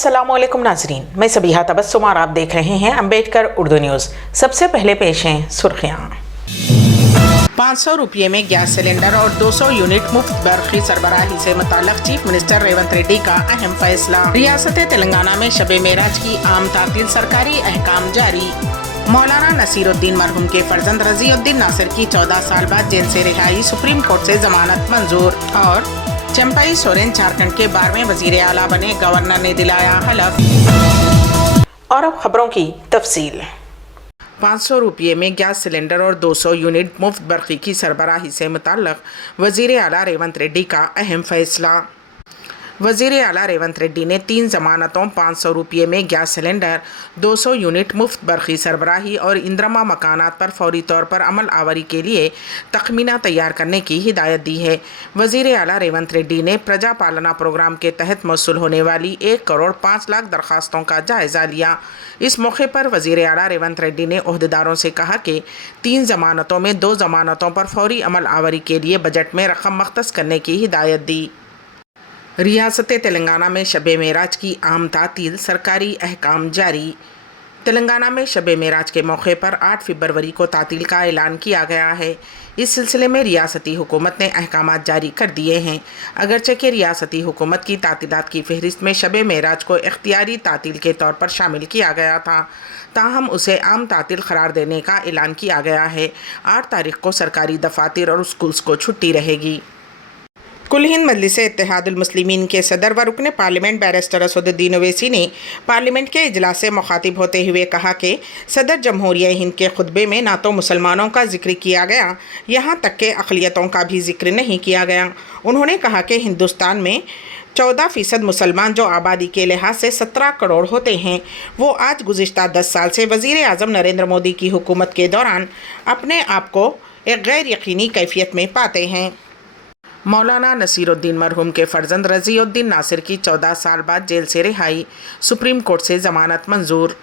अस्सलामुअलैकुम नाजरीन, मैं सबीहा तबस्सुम और आप देख रहे हैं अम्बेडकर उर्दू न्यूज़। सबसे पहले पेश हैं सुर्खियाँ। 500 रुपये में गैस सिलेंडर और 200 यूनिट मुफ्त बरक़ी सरबराही से मुताल्लिक़ चीफ मिनिस्टर रेवंत रेड्डी का अहम फैसला। रियासत तेलंगाना में शब मेराज की आम तातील, सरकारी अहकाम जारी। मौलाना नसीरुद्दीन मरहूम के फर्जंद रज़ीउद्दीन नासिर की 14 साल बाद जेल से रिहाई, सुप्रीम कोर्ट से जमानत मंजूर। और चंपाई सोरेन झारखंड के 12वें वजीर आला बने, गवर्नर ने दिलाया हलफ। और अब खबरों की तफसील। 500 रुपये में गैस सिलेंडर और 200 यूनिट मुफ्त बरक़ी की सरबराही से मुताल्लिक़ वज़ीर आला रेवंत रेड्डी का अहम फैसला। वज़ीर आला रेवंत रेड्डी ने 3 ज़मानतों 500 रुपये में गैस सिलेंडर, 200 यूनिट मुफ्त बरक़ी सरबराही और इंद्रमा मकानात पर फौरी तौर पर अमल आवरी के लिए तख़मीना तैयार करने की हिदायत दी है। वज़ीर आला रेवंत रेड्डी ने प्रजा पालना प्रोग्राम के तहत मौसूल होने वाली 1 करोड़ 5 लाख दरख्वास्तों का जायज़ा लिया। इस मौके पर वज़ीर आला रेवंत रेड्डी ने ओहदेदारों से कहा कि 3 ज़मानतों में 2 ज़मानतों पर फौरी अमल आवरी के लिए बजट में रकम मख्तस करने की हिदायत दी। रियासत तेलंगाना में शब मेराज की आम तातील, सरकारी अहकाम जारी। तेलंगाना में शब मेराज के मौके पर 8 फरवरी को तातील का ऐलान किया गया है। इस सिलसिले में रियासती हुकूमत ने अहकामात जारी कर दिए हैं। अगरचे कि रियासती हुकूमत की तातीलात की फहरिस्त में शब मेराज को इख्तियारी तातील के तौर पर शामिल किया गया था, ताहम उसे आम तातील करार देने का ऐलान किया गया है। 8 तारीख को सरकारी दफातर और स्कूल्स को छुट्टी रहेगी। कुल हिंद मजलिस इत्तेहादुल मुस्लिमीन के सदर व रुकन पार्लियामेंट बैरिस्टर असदुद्दीन ओवैसी ने पार्लियामेंट के इजलास से मुखातिब होते हुए कहा कि सदर जमहूरिया हिंद के खुतबे में ना तो मुसलमानों का जिक्र किया गया, यहाँ तक कि अक़लियतों का भी जिक्र नहीं किया गया। उन्होंने कहा कि हिंदुस्तान में 14% मुसलमान जो आबादी के लिहाज से 17 करोड़ होते हैं, वो आज गुज़िश्ता 10 साल से वज़ीर आज़म नरेंद्र मोदी की हुकूमत के दौरान अपने आप को एक गैर यकीनी कैफियत में पाते हैं। मौलाना नसीरुद्दीन मरहूम के फर्जंद रज़ीउद्दीन नासिर की 14 साल बाद जेल से रिहाई, सुप्रीम कोर्ट से जमानत मंजूर।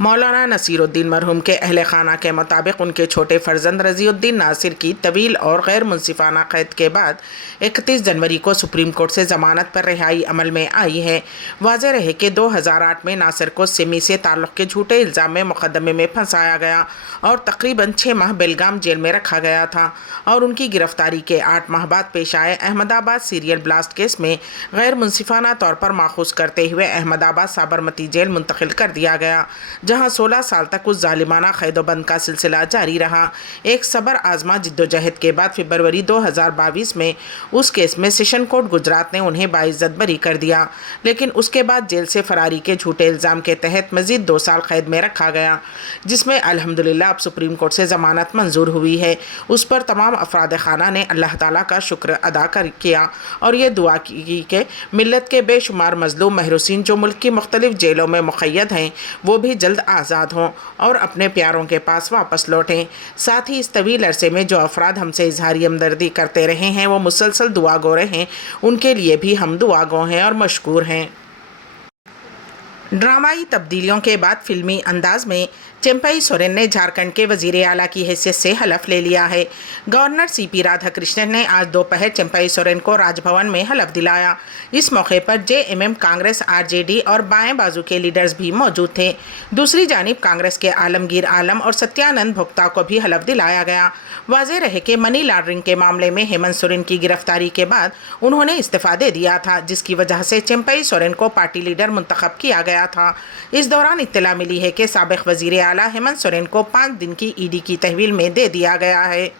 मौलाना नसीरुद्दीन मरहूम के अहले खाना के मुताबिक उनके छोटे फर्जंद रज़ीउद्दीन नासिर की तवील और गैर मुनसिफाना क़ैद के बाद 31 जनवरी को सुप्रीम कोर्ट से ज़मानत पर रिहाई अमल में आई है। वाज़ेह रहे कि 2008 में नासिर को सिमी से ताल्लुक़ के झूठे इल्ज़ाम में मुक़दमे में फंसाया गया और तकरीबन 6 माह बेलगाम जेल में रखा गया था और उनकी गिरफ़्तारी के 8 माह बाद पेश आए अहमदाबाद सीरियल ब्लास्ट केस में गैर मुनसिफाना तौर पर माखूज़ करते हुए अहमदाबाद साबरमती जेल मुंतकिल कर दिया गया, जहां 16 साल तक उस जालिमाना क़ैदोबंद का सिलसिला जारी रहा। एक सबर आज़मा जिद्दोजहद के बाद फरवरी 2022 में उस केस में सेशन कोर्ट गुजरात ने उन्हें बाइज्जत बरी कर दिया, लेकिन उसके बाद जेल से फरारी के झूठे इल्ज़ाम के तहत मज़ीद 2 साल कैद में रखा गया, जिसमें अल्हम्दुलिल्लाह अब सुप्रीम कोर्ट से ज़मानत मंजूर हुई है। उस पर तमाम अफराद खाना ने अल्लाह ताला का शुक्र अदा किया और ये दुआ की कि मिल्लत के बेशुमार मज़लूम महरूसीन जो मुल्क की मुख्तलिफ़ जेलों में मुक़य्यद हैं, वो भी जल्द आज़ाद हों और अपने प्यारों के पास वापस लौटें। साथ ही इस तवील अरसे में जो अफराद हमसे इजहारी हमदर्दी करते रहे हैं, वो मुसलसल दुआ गो रहे हैं, उनके लिए भी हम दुआ गो हैं और मशकूर हैं। ड्रामाई तब्दीलियों के बाद फिल्मी अंदाज में चंपाई सोरेन ने झारखंड के वजीर आला की हैसियत से हलफ ले लिया है। गवर्नर CP राधाकृष्णन ने आज दोपहर चंपाई सोरेन को राजभवन में हलफ दिलाया। इस मौके पर JMM, कांग्रेस, RJD और बाएं बाजू के लीडर्स भी मौजूद थे। दूसरी जानिब कांग्रेस के आलमगीर आलम और सत्यानंद भोक्ता को भी हलफ दिलाया गया। वाज़ेह रहे कि मनी लॉन्ड्रिंग के मामले में हेमंत सोरेन की गिरफ्तारी के बाद उन्होंने इस्तीफ़ा दे दिया था, जिसकी वजह से चंपाई सोरेन को पार्टी लीडर मुंतखब किया गया था। इस दौरान इत्तला मिली है कि साबिक़ वज़ीर आला हेमंत सोरेन को 5 दिन की ED की तहवील में दे दिया गया है।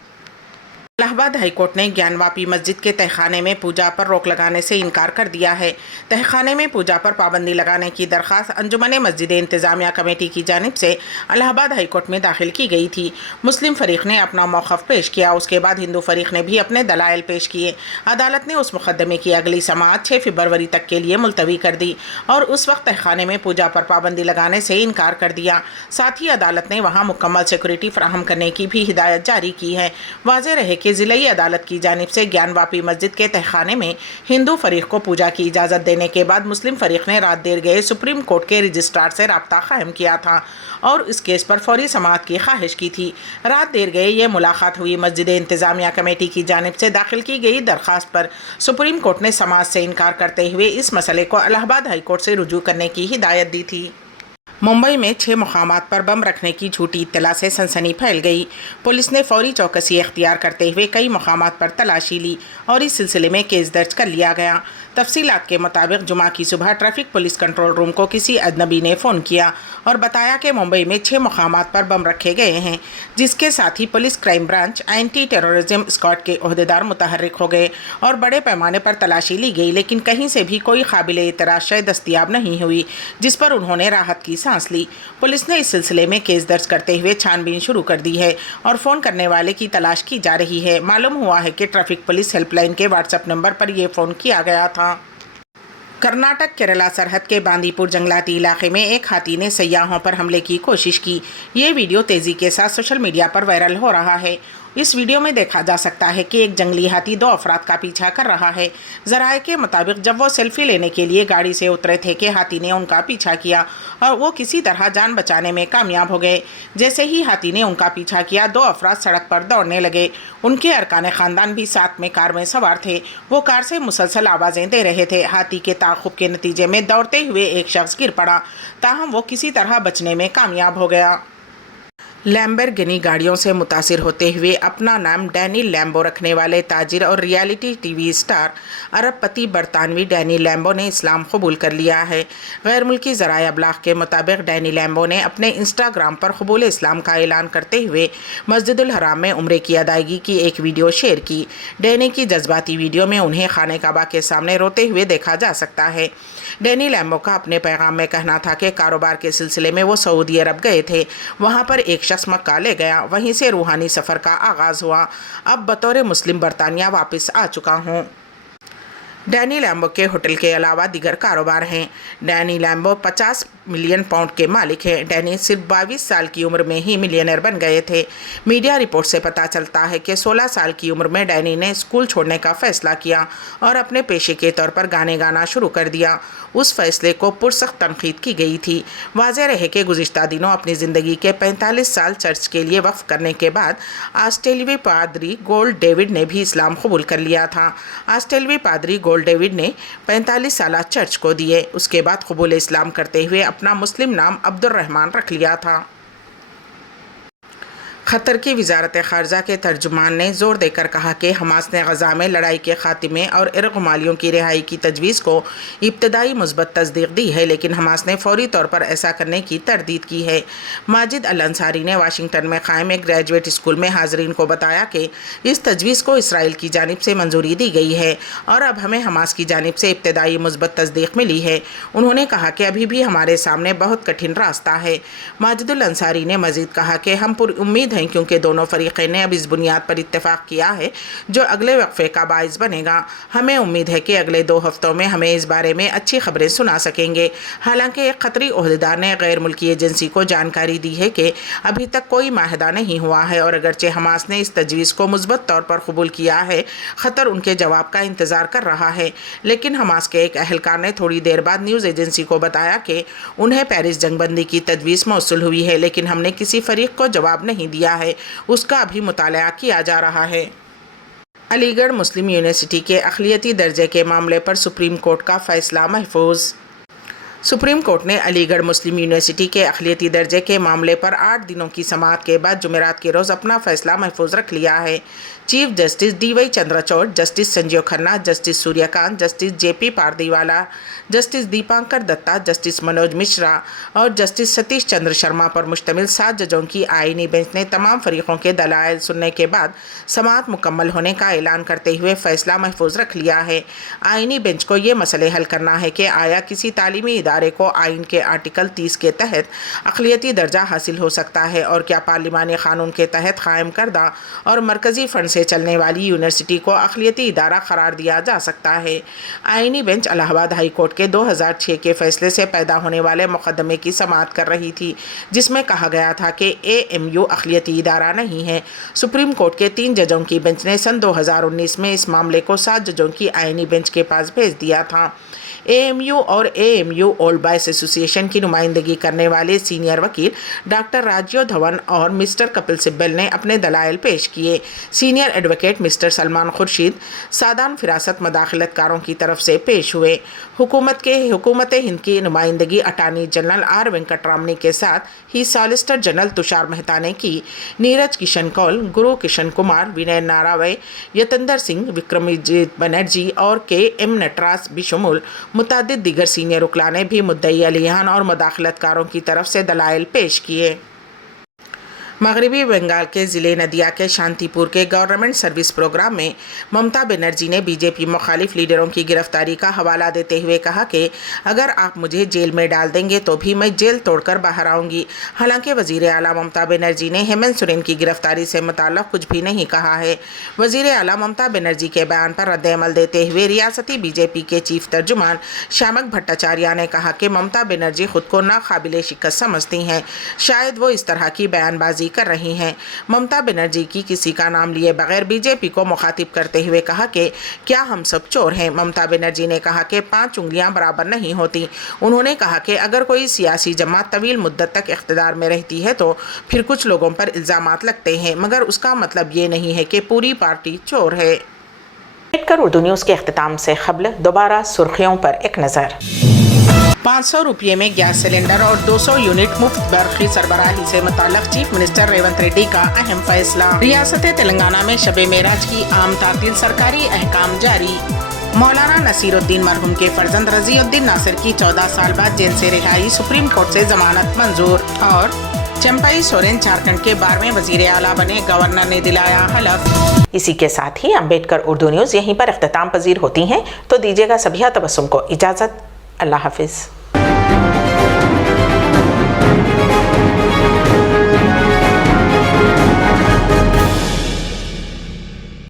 इलाहाबाद हाई कोर्ट ने ज्ञानवापी मस्जिद के तहखाने में पूजा पर रोक लगाने से इनकार कर दिया है। तहखाने में पूजा पर पाबंदी लगाने की दरख्वास्त अंजुमन मस्जिद इंतज़ामिया कमेटी की जानिब से इलाहाबाद हाई कोर्ट में दाखिल की गई थी। मुस्लिम फ़रीक ने अपना मौक़िफ़ पेश किया, उसके बाद हिंदू फ़रीक ने भी अपने दलाइल पेश किए। अदालत ने उस मुक़दमे की अगली समाअत 6 फरवरी तक के लिए मुलतवी कर दी और उस वक्त तहखाने में पूजा पर पाबंदी लगाने से इनकार कर दिया। साथ ही अदालत ने वहाँ मुकम्मल सिक्योरिटी फ़राहम करने की भी हिदायत जारी की है। वाज़ेह रहे कि ज़िलाई अदालत की जानिब से ज्ञानवापी मस्जिद के तहखाने में हिंदू फरीक को पूजा की इजाज़त देने के बाद मुस्लिम फरीक ने रात देर गए सुप्रीम कोर्ट के रजिस्ट्रार से रब्ता कायम किया था और इस केस पर फौरी समाअत की ख्वाहिश की थी। रात देर गए ये मुलाकात हुई। मस्जिद इंतज़ामिया कमेटी की जानिब से दाखिल की गई दरख्वास्त पर सुप्रीम कोर्ट ने समाअत से इनकार करते हुए इस मसले को इलाहाबाद हाई कोर्ट से रुजू करने की हिदायत दी थी। मुंबई में 6 मुकामात पर बम रखने की झूठी इत्तला से सनसनी फैल गई। पुलिस ने फौरी चौकसी इख्तियार करते हुए कई मुकामात पर तलाशी ली और इस सिलसिले में केस दर्ज कर लिया गया। तफसीलात के मुताबिक जुमा की सुबह ट्रैफिक पुलिस कंट्रोल रूम को किसी अजनबी ने फ़ोन किया और बताया कि मुंबई में 6 मुकामात पर बम रखे गए हैं, जिसके साथ ही police crime branch anti terrorism squad के ओहदेदार मुतहर्रिक हो गए और बड़े पैमाने पर तलाशी ली गई, लेकिन कहीं से भी कोई काबिले एतराज़ शय दस्तियाब नहीं हुई, जिस पर उन्होंने राहत की सांस ली। पुलिस ने इस सिलसिले में केस दर्ज करते हुए छानबीन शुरू कर दी है और फ़ोन करने वाले की तलाश की जा रही है। मालूम हुआ है कि ट्रैफिक पुलिस हेल्पलाइन के व्हाट्सएप नंबर पर यह फ़ोन किया गया था। कर्नाटक केरला सरहद के बांदीपुर जंगलाती इलाके में एक हाथी ने सयाहों पर हमले की कोशिश की। ये वीडियो तेज़ी के साथ सोशल मीडिया पर वायरल हो रहा है। इस वीडियो में देखा जा सकता है कि एक जंगली हाथी 2 अफराद का पीछा कर रहा है। ज़राए के मुताबिक जब वो सेल्फी लेने के लिए गाड़ी से उतरे थे कि हाथी ने उनका पीछा किया और वो किसी तरह जान बचाने में कामयाब हो गए। जैसे ही हाथी ने उनका पीछा किया, 2 अफराद सड़क पर दौड़ने लगे। उनके अरकान ख़ानदान भी साथ में कार में सवार थे। वो कार से मुसलसल आवाज़ें दे रहे थे। हाथी के ताक़ुब के नतीजे में दौड़ते हुए एक शख्स गिर पड़ा, ताहम वो किसी तरह बचने में कामयाब हो गया। लैम्बोर्गिनी गाड़ियों से मुतासिर होते हुए अपना नाम डैनी लैम्बो रखने वाले ताजिर और रियलिटी टीवी स्टार अरबपति बरतानवी डैनी लैम्बो ने इस्लाम कबूल कर लिया है। गैर मुल्की ज़राए अबलाग के मुताबिक डैनी लैम्बो ने अपने इंस्टाग्राम पर कबूल इस्लाम का ऐलान करते हुए मस्जिदुल हराम में उम्रे की अदायगी की एक वीडियो शेयर की। डैनी की जज्बाती वीडियो में उन्हें खाने काबा के सामने रोते हुए देखा जा सकता है। डैनी लैम्बो का अपने पैगाम में कहना था कि कारोबार के सिलसिले में वो सऊदी अरब गए थे। वहाँ पर एक शख्स मक्का ले गया, वहीं से रूहानी सफ़र का आगाज़ हुआ। अब बतौर मुस्लिम बरतानिया वापस आ चुका हूँ। डैनी लैम्बो के होटल के अलावा दीगर कारोबार हैं। डैनी लैम्बो 50 मिलियन पाउंड के मालिक हैं। डैनी सिर्फ 22 साल की उम्र में ही मिलियनर बन गए थे। मीडिया रिपोर्ट से पता चलता है कि 16 साल की उम्र में डैनी ने स्कूल छोड़ने का फ़ैसला किया और अपने पेशे के तौर पर गाने गाना शुरू कर दिया। उस फैसले को पुरसख्त तनकीद की गई थी। वाज़ेह रहे कि गुज़िश्ता दिनों अपनी ज़िंदगी के 45 साल चर्च के लिए वक्फ करने के बाद ऑस्ट्रेलियावी पादरी गोल्ड डेविड ने भी इस्लाम कबूल कर लिया था। ऑस्ट्रेलियावी पादरी गोल्ड डेविड ने 45 साल चर्च को दिए। उसके बाद कबूल इस्लाम करते हुए अपना मुस्लिम नाम अब्दुल रहमान रख लिया था। क़तर की वज़ारत ख़ारजा के तर्जुमान ने ज़ोर देकर कहा कि हमास ने गज़ा में लड़ाई के ख़ात्मे और इरग़-मालियों की रिहाई की तजवीज़ को इब्तदाई मुस्बत तस्दीक दी है, लेकिन हमास ने फ़ौरी तौर पर ऐसा करने की तरदीद की है। माजिद अल अंसारी ने वाशिंगटन में क़ायम एक ग्रेजुएट स्कूल में हाज़रीन को बताया कि इस तजवीज़ को इसराइल की जानिब से मंजूरी दी गई है और अब हमें हमास की जानिब से इब्तदाई मुस्बत तस्दीक मिली है। उन्होंने कहा कि अभी भी हमारे सामने बहुत कठिन रास्ता है। माजिद अल अंसारी ने मज़ीद कहा कि हम पुरुम्मीद हैं क्योंकि दोनों फरीक़ें ने अब इस बुनियाद पर इत्तेफाक किया है जो अगले वक्फे का बाइस बनेगा। हमें उम्मीद है कि अगले 2 हफ्तों में हमें इस बारे में अच्छी खबरें सुना सकेंगे। हालांकि एक क़तरी ओहदेदार ने गैर मुल्की एजेंसी को जानकारी दी है कि अभी तक कोई माहिदा नहीं हुआ है और अगरचे हमास ने इस तजवीज़ को मुस्बत तौर पर कबूल किया है, क़तर उनके जवाब का इंतज़ार कर रहा है। लेकिन हमास के एक अहलकार ने थोड़ी देर बाद न्यूज़ एजेंसी को बताया कि उन्हें पेरिस जंगबंदी की तजवीज़ मौसूल हुई है, लेकिन हमने किसी फरीक को जवाब नहीं दिया है, उसका अभी मुताला किया जा रहा है। अलीगढ़ मुस्लिम यूनिवर्सिटी के अक़लियती दर्जे के मामले पर सुप्रीम कोर्ट का फ़ैसला महफूज। सुप्रीम कोर्ट ने अलीगढ़ मुस्लिम यूनिवर्सिटी के अक़लियती दर्जे के मामले पर 8 दिनों की समाअत के बाद जुमेरात के रोज़ अपना फ़ैसला महफूज रख लिया है। Chief justice DY Chandrachud, justice Sanjiv Khanna, justice Suryakant, justice JP Pardiwala, justice Dipankar Datta, justice Manoj Mishra और जस्टिस सतीश चंद्र शर्मा पर मुश्तमिल 7 जजों की आईनी बेंच ने तमाम फरीक़ों के दलाइल सुनने के बाद समाअत मुकम्मल होने का ऐलान करते हुए फ़ैसला महफूज रख लिया है। आईनी बेंच को ये मसले हल करना है कि आया किसी तालीमी इदारे ادارے کو آئین کے آرٹیکل 30 کے تحت اقلیتی درجہ حاصل ہو سکتا ہے اور کیا پارلیمانی قانون کے تحت قائم کردہ اور مرکزی فنڈ سے چلنے والی یونیورسٹی کو اقلیتی ادارہ قرار دیا جا سکتا ہے۔ آئینی بینچ الہ آباد ہائی کورٹ کے 2006 کے فیصلے سے پیدا ہونے والے مقدمے کی سماعت کر رہی تھی، جس میں کہا گیا تھا کہ AMU اقلیتی ادارہ نہیں ہے۔ سپریم کورٹ کے 3 ججوں کی بینچ نے سن 2019 میں اس معاملے کو 7 ججوں کی آئینی بینچ کے پاس بھیج دیا تھا۔ AMU اور AMU اولڈ بائز ایسوسی ایشن کی نمائندگی کرنے والے سینئر وکیل ڈاکٹر راجیو دھون اور مسٹر کپل سبل نے اپنے دلائل پیش کیے۔ Senior advocate mister Salman Khurshid Sadan Farasat مداخلت کاروں کی طرف سے پیش ہوئے۔ حکومت ہند کی نمائندگی اٹارنی جنرل آر وینکٹ رامنی کے ساتھ ہی سالیسٹر جنرل تشار مہتا نے کی۔ نیرج کشن کول، گرو کشن کمار، وینے ناراوے، یتندر سنگھ، وکرمجیت بنرجی اور KM نٹراس بشمول متعدد دیگر سینئر وکلاء نے بھی مدعی علیحان اور مداخلت کاروں کی طرف سے دلائل پیش کیے۔ مغربی بنگال کے ضلع ندیا کے شانتی پور کے گورنمنٹ سروس پروگرام میں ممتا بنرجی نے BJP مخالف لیڈروں کی گرفتاری کا حوالہ دیتے ہوئے کہا کہ اگر آپ مجھے جیل میں ڈال دیں گے تو بھی میں جیل توڑ کر باہر آؤں گی۔ حالانکہ وزیر اعلیٰ ممتا بنرجی نے ہیمنت سورین کی گرفتاری سے متعلق کچھ بھی نہیں کہا ہے۔ وزیر اعلیٰ ممتا بنرجی کے بیان پر رد عمل دیتے ہوئے ریاستی BJP کے چیف ترجمان شامک بھٹاچاریہ نے کہا کہ ممتا بنرجی خود کو ناقابل شکست سمجھتی ہیں، شاید وہ اس طرح کی بیان بازی کر رہی ہیں۔ ممتا بنرجی کی کسی کا نام لیے بغیر BJP کو مخاطب کرتے ہوئے کہا کہ کیا ہم سب چور ہیں؟ ممتا بنرجی نے کہا کہ 5 انگلیاں برابر نہیں ہوتی۔ انہوں نے کہا کہ اگر کوئی سیاسی جماعت طویل مدت تک اقتدار میں رہتی ہے تو پھر کچھ لوگوں پر الزامات لگتے ہیں، مگر اس کا مطلب یہ نہیں ہے کہ پوری پارٹی چور ہے۔ امبیڈکر اردو نیوز کے اختتام سے قبل دوبارہ سرخیوں پر ایک نظر۔ 500 روپے میں گیس سلنڈر اور 200 یونٹ مفت برقی سربراہی سے متعلق چیف منسٹر ریونت ریڈی کا اہم فیصلہ۔ ریاست تلنگانہ میں شب معراج کی عام تعطیل، سرکاری احکام جاری۔ مولانا نصیر الدین مرحوم کے فرزند رضی الدین ناصر کی 14 سال بعد جیل سے رہائی، سپریم کورٹ سے ضمانت منظور۔ اور چمپائی سورین جھارکھنڈ کے 12ویں وزیر اعلیٰ بنے، گورنر نے دلایا حلف۔ اسی کے ساتھ ہی امبیڈکر اردو نیوز یہیں پر اختتام پذیر ہوتی ہیں، تو دیجیے گا سبیہ تبسم کو اجازت۔ اللہ حافظ۔